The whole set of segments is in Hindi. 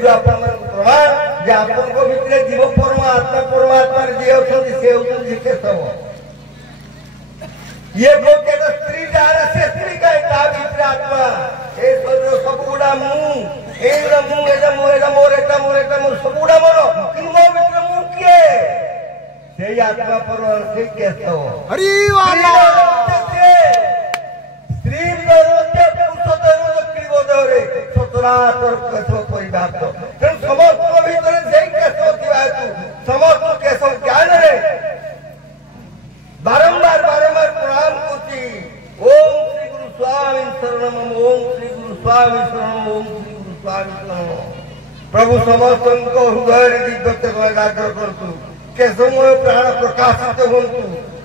प्रमाण जे आपण भितर जीव परमात्मा जी होती से होती केशव ये गोटे स्त्री जाने से स्त्री का भीतर आत्मा ए शरीर सब गुड़ा मोर सब गुड़ा मोर कि मो भीतर मु किए से आत्मा परमाण से केशव हरि स्त्री दरवते पुरुष दरवते बोधरे सतरातर केशव परिव्याप्त तेणु समस्त भीतर से केशव थिबा समस्त केशव ज्ञान रे बारंबार प्रणाम करती ओम श्री गुरु स्वामी शरणम ओम श्री गुरु स्वामी शरणम ओम श्री गुरु स्वामी शरणम प्रभु समस्त हृदय दिव्य चेतना जागृत करतु केशवमय प्राण प्रकाशित होतु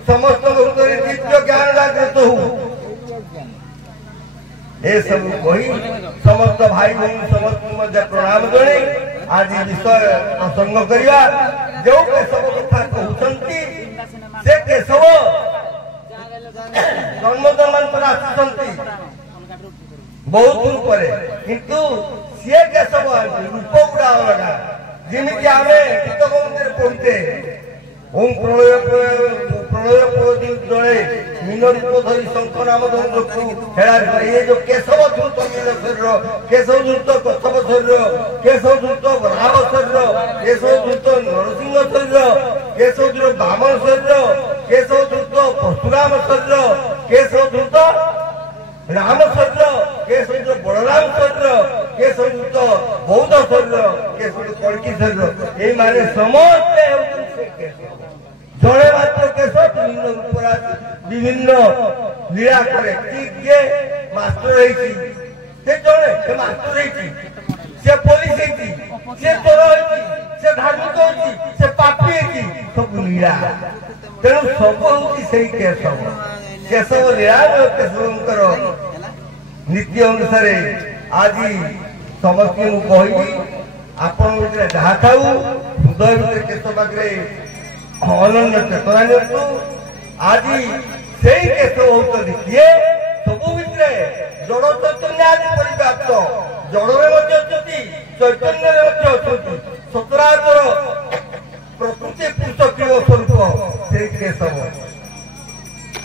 समस्त हृदय दिव्य ज्ञान जागृत हो ए सब कही समस्त भाई बहन समस्त मध्य प्रणाम जणे आज विषय प्रसंग करिया जो केशव कथा कहउछंती से केशव जन्म जन्मांतर आसुछंती बहुत दिन परे किंतु से केशव रूप गुड़ा अलगा जिमिति आमे गीत मंदिर पढ़ते ओम प्रलय जड़े मीन रूप धरी शंख नाम हेला ये जो केशव धूत मीन शरीर केशव धूत कच्छप शरीर केशव धूत राम शरीर केशव धूत नरसिंह शरीर केशव धूत बामन शरीर केशव धूत परशुराम शरीर केशव धूत राम शरीर केशव धूत बलराम शरीर केशव धूत बौद्ध शरीर केशव धूत कल्की शरीर ये माने समस्त जड़े मात्र केशव विभिन्न लीला करे किए मास्टर से जड़े मास्टर से पुलिस से चोर से धार्मिक से पापी सब लीला तेणु सब हूँ से केशव केशव लीला केशव नीति अनुसार आज समस्त कहि आपण जहाँ था हृदय भर केशव पाखे अनन्य चेतना नियंतु आज से केशव होती किए सब भितर जड़ चैतन्य आज परिव्याप्त जड़े चैतन्य सतरातर प्रकृति पुरुष क्रिय स्वरूप से केशव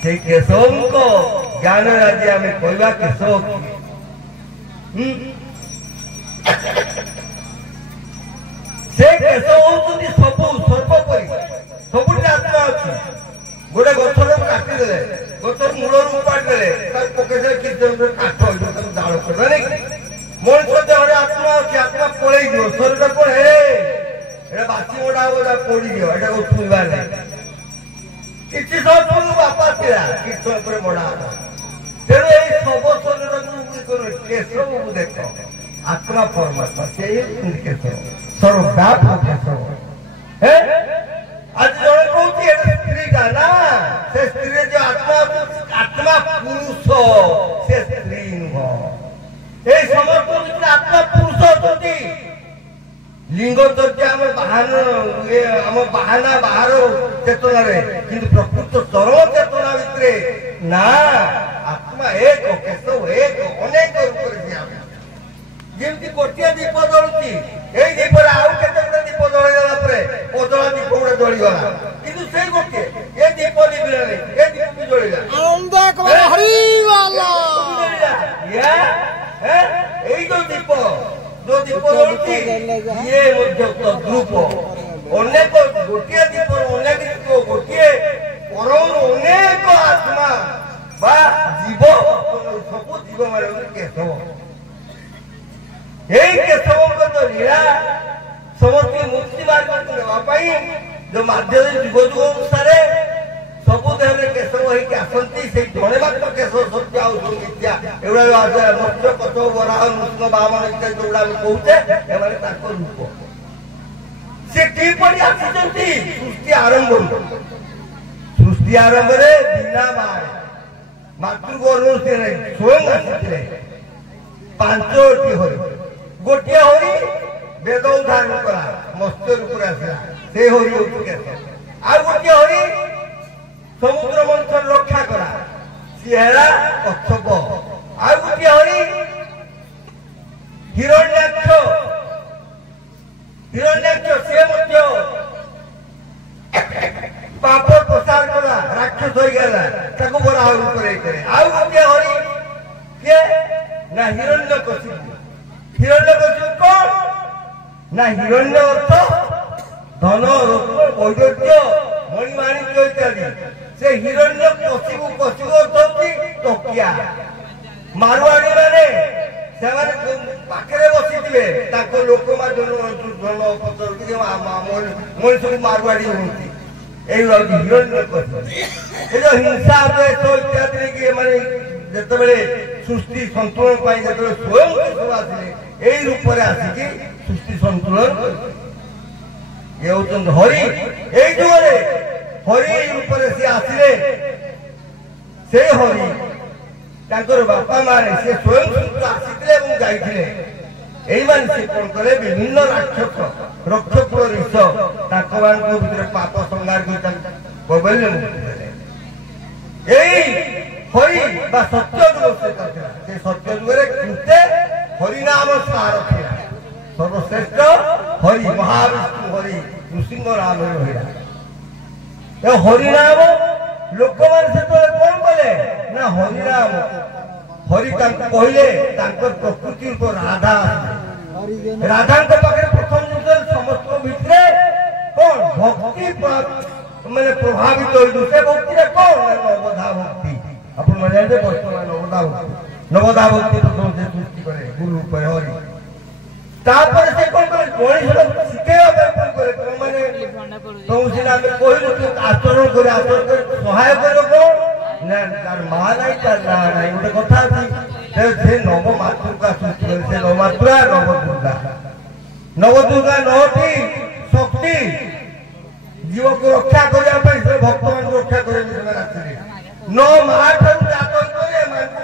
से केशव ज्ञान आज आम कहवा केशव से केशव होती सब सर्वोपरि सब आत्मा अच्छी गोटे गछर काटिदे गछर मूल उपाड़दे पकड़े किसी काठ डाल कर मनुष्य देह आत्मा अच्छी आत्मा पलि शरीर कौन बासी मोड़ा हम पोड़ी दियो एटा को छुईबार नहीं किसी समय पूर्व बापा थिला कि समय मोड़ा तेणु ये सब शरीर केशव को देख आत्मा परमात्मा से केशव सर्वव्यापक केशव आज जड़े कहती स्त्री का ना से स्त्री जो आत्मा पुरुष से स्त्री नुह ये समस्त आत्मा पुरुष होती लिंग चर्चा आम बाहाना बाहर चेतना कि प्रकृत चरम चेतना भितर ना आत्मा एक केशव एक अनेक रूप जमी गोटे दीप जलुची यही दीप आउ के दीप जलैला पदला दीप गोटे जलीगला कि से गोटे ये दीप लिभिला नहीं ये दीप भी जलिला जो दीप जलुची ये तद्रूप अनेक गोटे दीप अनेक दीप गोटे परम अनेक आत्मा बा जीव सब जीव मान केशव केशव लीला समस्त मुक्ति मार्ग जो माध्यम जुग जुग अनुसार सब देह केशव होती आसती से जड़े मात्र केशव सत्य मिथ्या एगुड़ा मत्स्य कछव वराह नृसिंह बामन इत्यादि जोड़ा कहते रूप से किपरि आसी सृष्टि आरंभ बिना मातृगर्भ से स्वयं आसी पांचटी हरि गोटे हरि वेद धारण कला मत्स्य रूप आसला से हरि होती आ गोटे हरि समुद्र मंथन रक्षा करा सी है कच्छप आ गोटे हरि हिरण्याक्ष हिरण्याक्ष से मध्य पाप प्रसार कला राक्षस हो गला ताको बड़ा रूप करे आउ के हरि के ना हिरण्यकशिपु कौन ना हिरण्य अर्थ धन रत्न वैदुर्य मणिमाणिक्य इत्यादि से हिरण्यकशिपु अर्थ होती तकिया मारवाड़ी माने पाखे बसी थे लोक मनीष मारवाड़ी होती हिंसा द्वेष इत्यादि जिते सृष्टि संतुलन स्वयं आसिले यही रूप से आसिकी सृष्टि संतुलन ये होते हरि यही जुगे हरि रूप से आसिले से हरि बापा माने से स्वयं आसीते जाइए से कौन कले विभिन्न राक्षस रक्षक ऋष भीतर पाप संहार यही हरि सत्य जुग से सत्य जुगे कृते हरिनाम सार थी सर्वश्रेष्ठ हरि महाविष्णु हरि नृसिंह नाम हरिनाम लोक मैंने कौन कले ना हरिनाम हरि कहले प्रकृति राधा राधा पाखे प्रथम जिन समस्त भितर कौन भक्ति मैंने प्रभावित हो भक्ति कौन नवधा भक्ति अपन जानते वर्तमान नवधा भक्ति प्रथम से सृष्टि करे गुरु पर हरि तापर से कौन करे मनीष शिखेबा करे मैंने कहलु आचरण करे सहाय कर कौन माँ नहीं गोटे कथा से नव मातृका सृष्टि करे से नवमात्रा नवदुर्गा नौटी शक्ति जीव को रक्षा करने भक्त मान रक्षा करें नौ माँ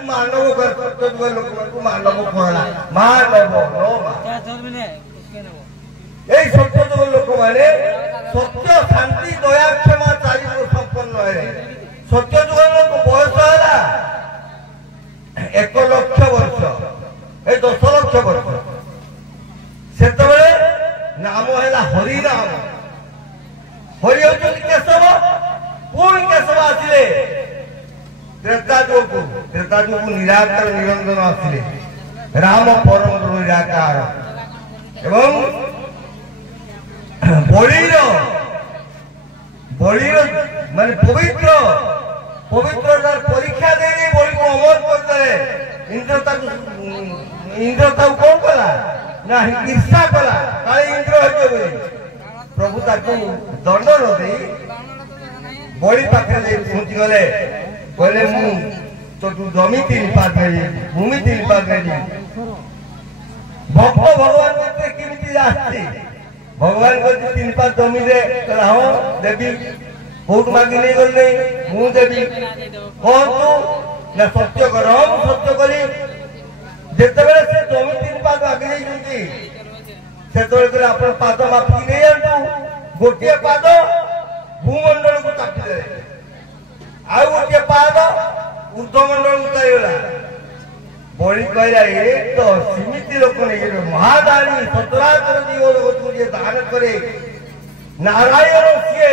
मानव लोक मानव कहला मानव नौ यही सत्य जुग लोक मैंने सत्य शांति दया क्षमा चारि संपन्न है सत्य जुग लोक बयस है 1 लाख वर्ष 10 लाख वर्ष से नाम है हरिनाम हरि होती केशव पुणी केशव आसिले त्रेता जुग निराकार निरंजन आसिले राम परम निराकार एवं बलिर माने पवित्र परीक्षा दे बलि को अमर करदे इंद्र कौन कला ना ईर्षा कला काले इंद्र हो प्रभु ताकू दंड न दे बलि पाखे पहुंची गले बोले तो तू जमी 3 पाद मेरी भूमि 3 पाद मेरी भक्त भगवान केमी आसती भगवान को 3 पाद जमी दे हाँ देवी बहुत मांगी नहीं गल नहीं मुझे देवी कौन तू ना सत्य कर सत्य करी जिते से जमी 3 पाद मांगी नहीं से अपन पाद माफी नहीं आंतु गोटे पाद भूमंडल को काटी दे आउ गोटे पाद ऊर्ध्वमंडल उतारीगला बलि कहला ये तो सीमित लोक नहीं महादानी सचराचर जीव जगत को दान करे नारायण सी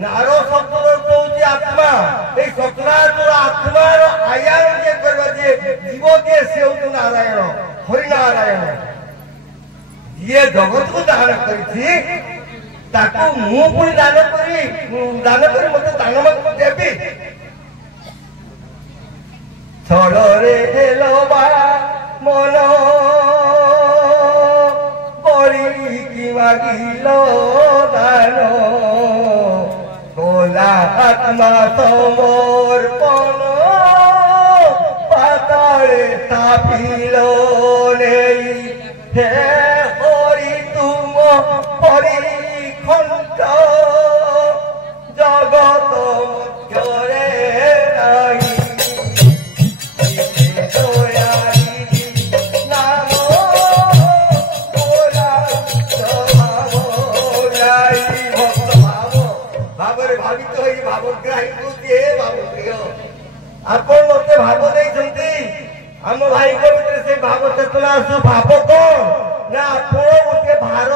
नार शब्द हूँ आत्मा ये सचराचर आत्मार आयान जे करवा जे जीव जे से हूँ नारायण हरिनारायण ये जगत को दान करी मु पुणी दान करी मत दान देवी छड़े हेलबा मन बड़ी की मागिल दान कोला आत्मा समर्पण पाताले स्थापिल नहीं हे हरि तुम परिखंड जगत मध्यरे नहीं आपण मत भाव नहीं आम भाई को भीतर से भाव चेतना भाव कौन ना आप गोटे भार